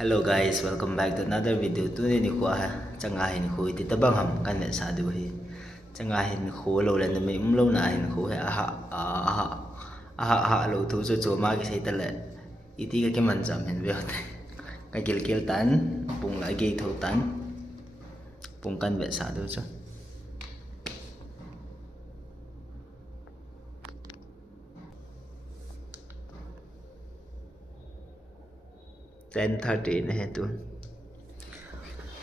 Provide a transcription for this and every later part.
Hello guys, welcome back to another video. Today ni ko changahin ko iti tabang ham kan sa du hi. Changahin ko lo lan mai lo na hin ko aha lo thu cho ma ki sai tale. Iti ka ke man jam hen ve hote. Ka kil tan pung la ge tho tan. Pung kan ve sa du cho. 10:30 này tu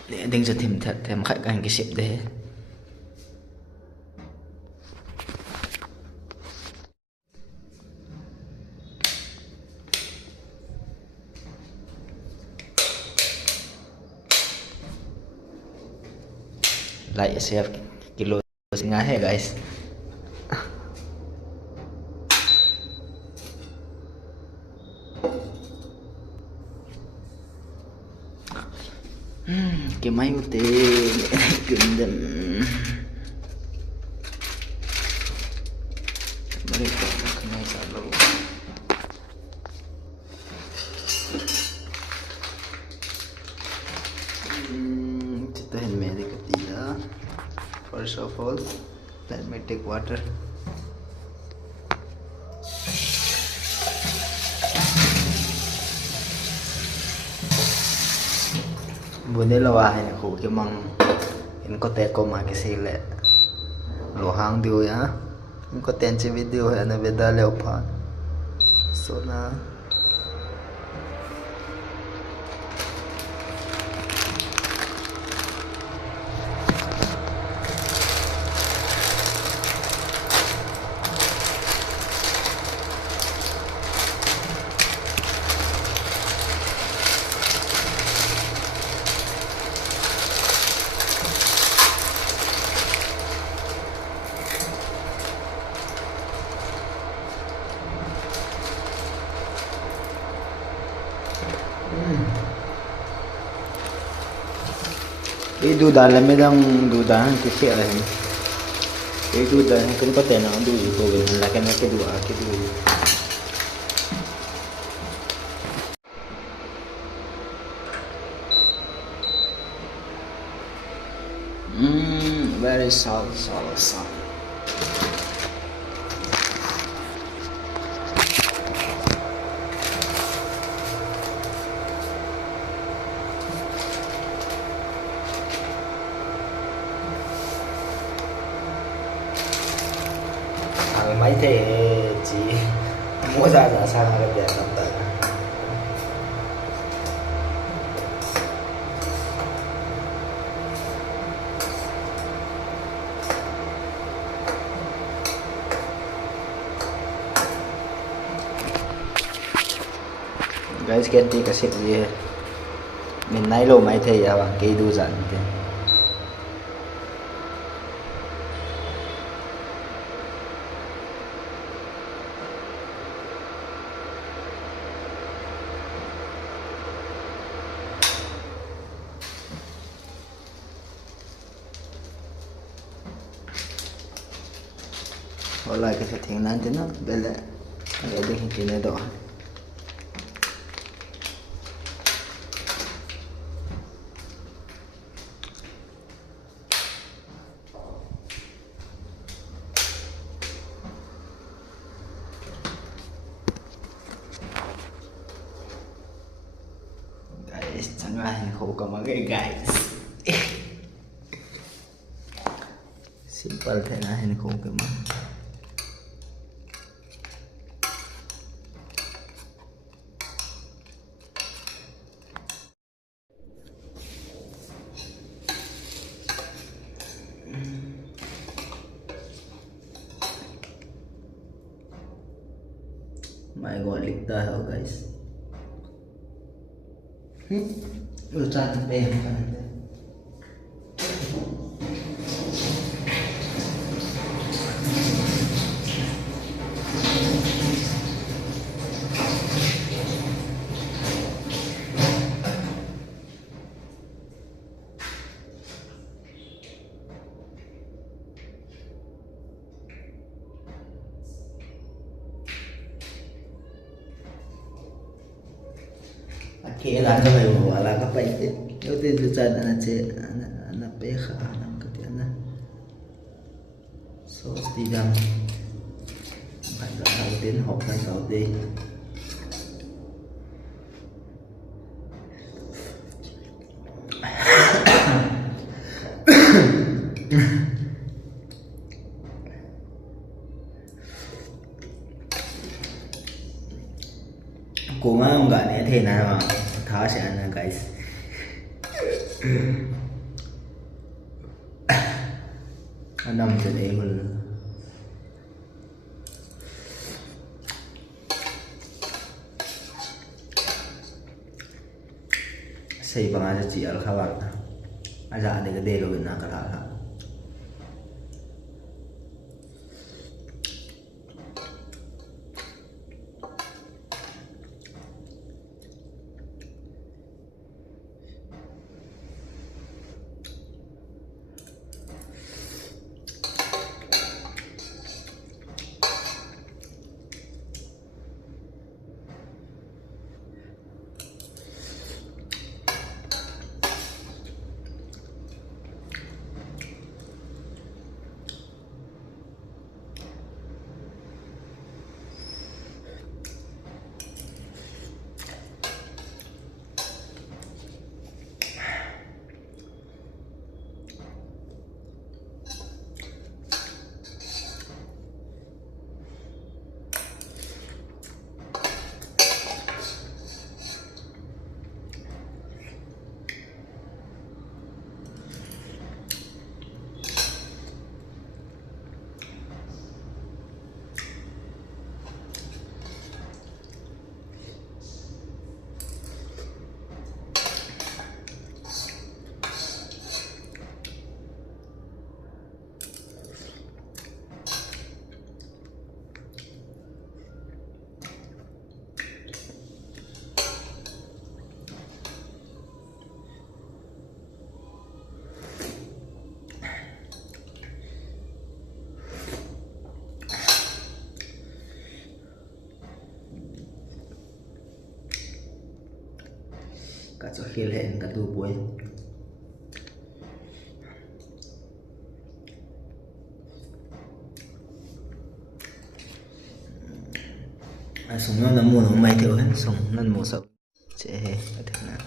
để đừng cho thêm khách anh cái ship đấy lại save kilo nga hai guys. Cái máy của tê kinh đậm balik ke kena selalu kita hendak ketiga. First of all, let me take water. Bune lawa hai ko ke mang in ko te ko ma ke sile lo hang dio ya in ko ten che video hai na veda le pa so na itu dalam medang duda kecil lah ni. Itu dah kan kau tenang dulu itu kan lakan kedua. Very salt. Máy thì chỉ mua ra sang cái đèn làm tận guys ganti kasi dia minai lo mai thei ya bang ke du jan te wala cái setting nanti na bela ada di sini doa guys changahin ko kamagay guys simple thenahin ko kamang my god लिखता है guys उचान पे हम करते Kailan ka kayo wala ka pa itit. Yung tinutusan na peha ng katiyan na. So, tidang magandang din, hop na Saudi. Kung nga ang gani thế nào mà tháo sẽ ăn guys. Anh nằm trên đây mình xây bằng aja chỉ ở khá bạn aja để cái đề rồi nào cả thả cả cho khi hẹn cả tu buổi súng nó nằm mua nó may thiếu hết súng nó mua sợ sẽ hết thế nào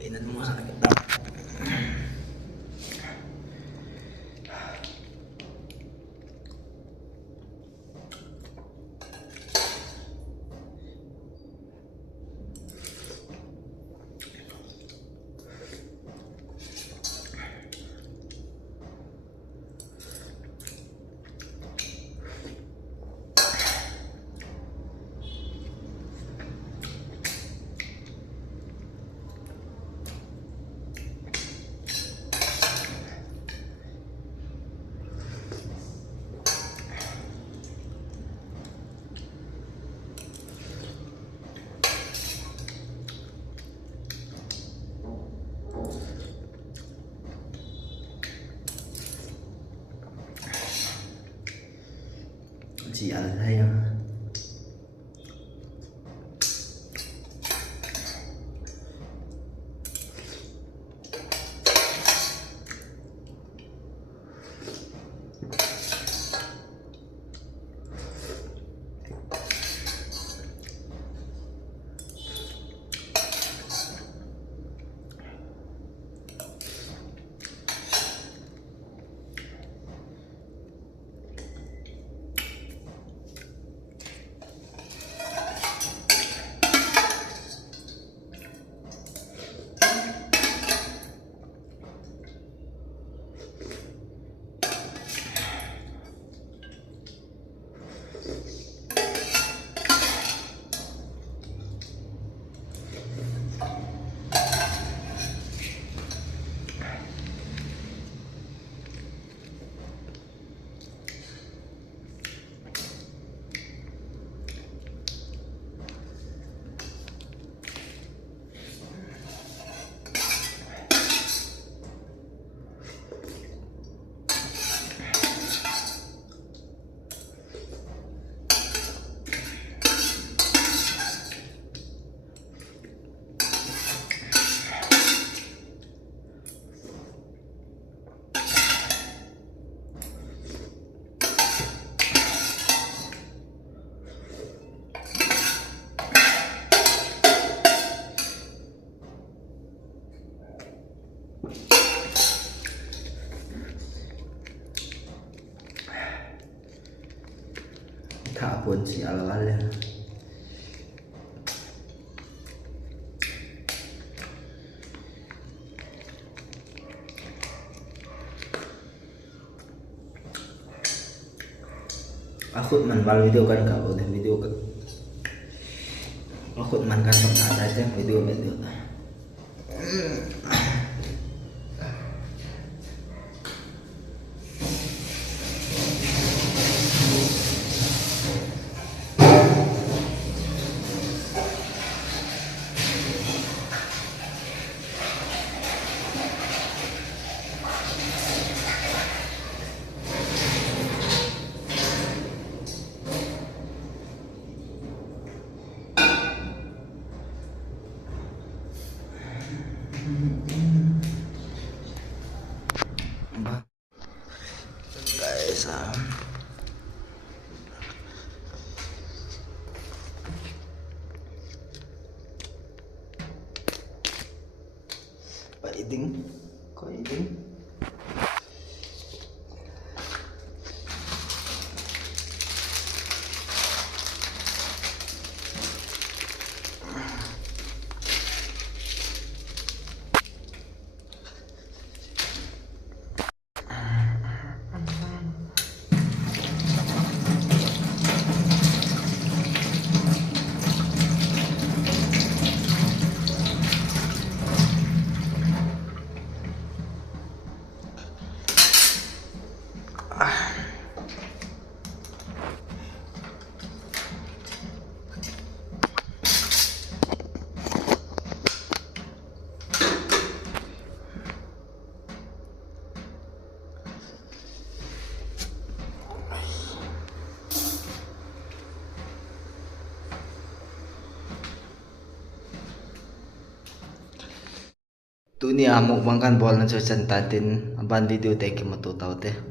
kainan mo sa kita. Chị ăn thấy không? Kahapon si Alwal. Aku man bal video kan kau udah video kan. Aku man kan ada aja video. Guys, Pak Iding, kok Iding? Tu ni amuk bangkan bol na sa santatin aban video take mo to tawte.